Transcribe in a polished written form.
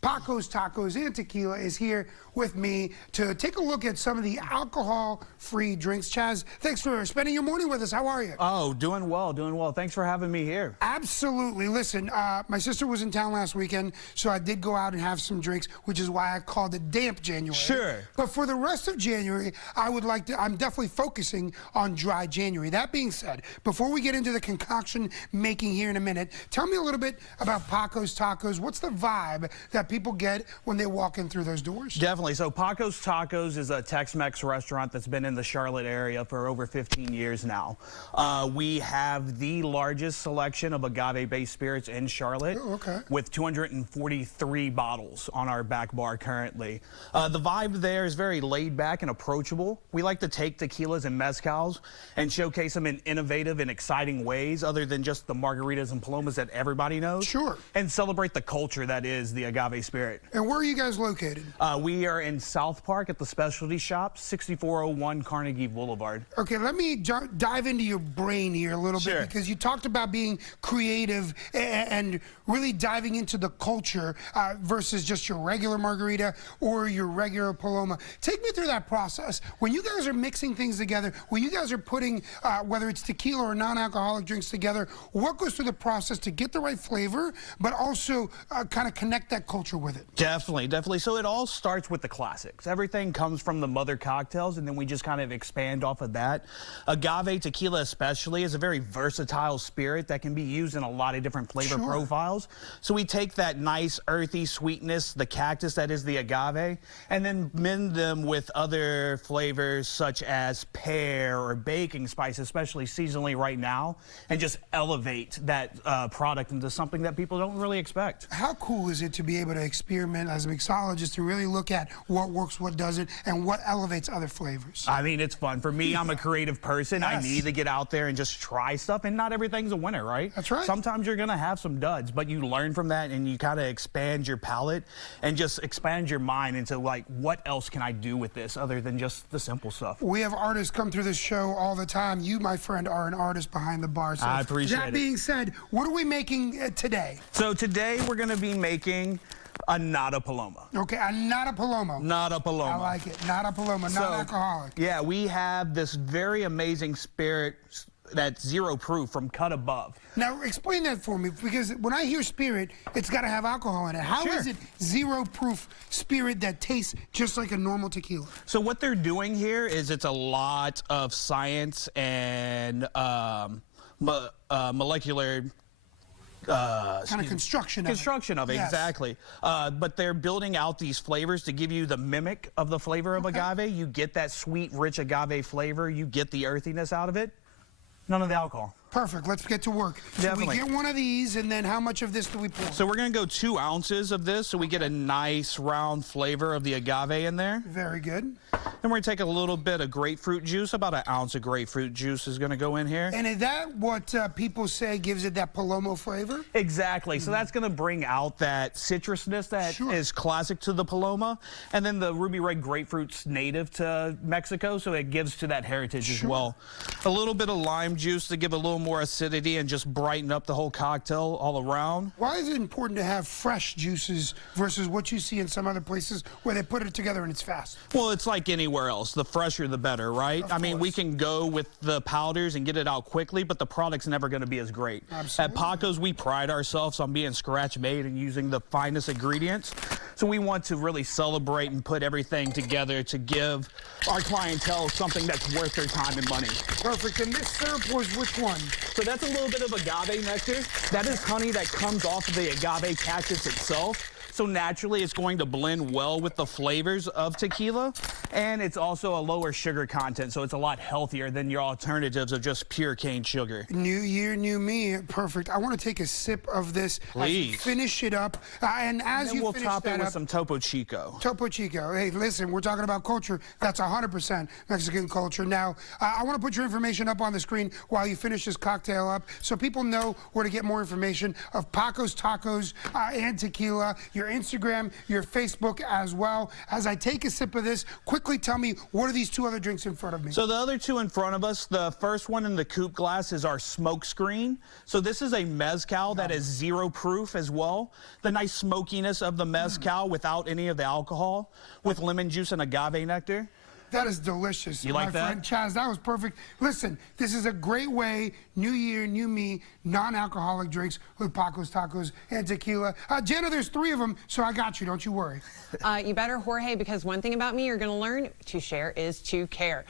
Paco's Tacos and Tequila is here with me to take a look at some of the alcohol-free drinks. Chaz, thanks for spending your morning with us. How are you? Oh, doing well, doing well. Thanks for having me here. Absolutely. Listen, my sister was in town last weekend, so I did go out and have some drinks, which is why I called it Damp January. Sure. But for the rest of January, I'm definitely focusing on Dry January. That being said, before we get into the concoction making here in a minute, tell me a little bit about Paco's Tacos. What's the vibe that people get when they walk in through those doors? Definitely. So Paco's Tacos is a Tex-Mex restaurant that's been in the Charlotte area for over 15 years now. We have the largest selection of agave-based spirits in Charlotte, with 243 bottles on our back bar currently. The vibe there is very laid back and approachable. We like to take tequilas and mezcals and showcase them in innovative and exciting ways other than just the margaritas and palomas that everybody knows. Sure. And celebrate the culture that is the agave spirit. And where are you guys located? We are in South Park at the specialty shop, 6401 Carnegie Boulevard. Okay, let me dive into your brain here a little bit, because you talked about being creative and really diving into the culture versus just your regular margarita or your regular paloma. Take me through that process. When you guys are mixing things together, when you guys are putting, whether it's tequila or non-alcoholic drinks together, what goes through the process to get the right flavor, but also kind of connect that culture with it? Definitely, definitely. So it all starts with the classics. Everything comes from the mother cocktails, and then we just kind of expand off of that. Agave tequila especially is a very versatile spirit that can be used in a lot of different flavor profiles. So we take that nice earthy sweetness, the cactus that is the agave, and then mend them with other flavors such as pear or baking spice, especially seasonally right now, and just elevate that product into something that people don't really expect. How cool is it to be able to experiment as a mixologist to really look at what works, what doesn't, and what elevates other flavors? I mean, it's fun. For me, I'm a creative person. I need to get out there and just try stuff, and not everything's a winner, right? That's right. Sometimes you're gonna have some duds, but you learn from that and you kind of expand your palate and just expand your mind into, like, what else can I do with this other than just the simple stuff? We have artists come through this show all the time. You, my friend, are an artist behind the bar. So I appreciate it. That being said, what are we making today? So today we're gonna be making a Nada Paloma. Okay, a Nada Paloma. Nada Paloma. I like it. Nada Paloma, non-alcoholic. Yeah, we have this very amazing spirit that's 0 proof from Cut Above. Now, explain that for me, because when I hear spirit, it's got to have alcohol in it. How is it 0 proof spirit that tastes just like a normal tequila? So what they're doing here is it's a lot of science and molecular kind of construction of it. Exactly. But they're building out these flavors to give you the mimic of the flavor of agave. You get that sweet, rich agave flavor. You get the earthiness out of it. None of the alcohol. Perfect. Let's get to work. Definitely. So we get one of these, and then how much of this do we pour? So we're going to go 2 ounces of this, so we get a nice round flavor of the agave in there. Very good. Then we're going to take a little bit of grapefruit juice. About 1 ounce of grapefruit juice is going to go in here. And is that what people say gives it that Palomo flavor? Exactly. So that's going to bring out that citrusness that is classic to the Paloma. And then the ruby red grapefruit's native to Mexico, so it gives to that heritage as well. A little bit of lime juice to give a little more acidity and just brighten up the whole cocktail all around. Why is it important to have fresh juices versus what you see in some other places where they put it together and it's fast? Well, it's like anywhere else. The fresher, the better, right? I mean, we can go with the powders and get it out quickly, but the product's never going to be as great. Absolutely. At Paco's, we pride ourselves on being scratch-made and using the finest ingredients. So we want to really celebrate and put everything together to give our clientele something that's worth their time and money. Perfect. And this syrup was which one? So that's a little bit of agave nectar. That is honey that comes off of the agave cactus itself. So naturally, it's going to blend well with the flavors of tequila, and it's also a lower sugar content, so it's a lot healthier than your alternatives of just pure cane sugar. New year, new me. Perfect. I want to take a sip of this. Please. Finish it up. And as you we'll finish top that it with up, some Topo Chico. Topo Chico. Hey, listen, we're talking about culture. That's 100% Mexican culture. Now, I want to put your information up on the screen while you finish this cocktail up so people know where to get more information of Paco's Tacos and Tequila, your Instagram, your Facebook as well. As I take a sip of this, quickly tell tell me, what are these two other drinks in front of me? So the other two in front of us, the first one in the coupe glass is our smoke screen. So this is a mezcal that is 0 proof as well. The nice smokiness of the mezcal without any of the alcohol, with lemon juice and agave nectar. That is delicious. You like my that? friend Chaz, that was perfect. Listen, this is a great way, new year, new me, non-alcoholic drinks with Paco's Tacos and tequila. Jenna, there's 3 of them, so I got you. Don't you worry. You better, Jorge, because one thing about me you're going to learn: to share is to care.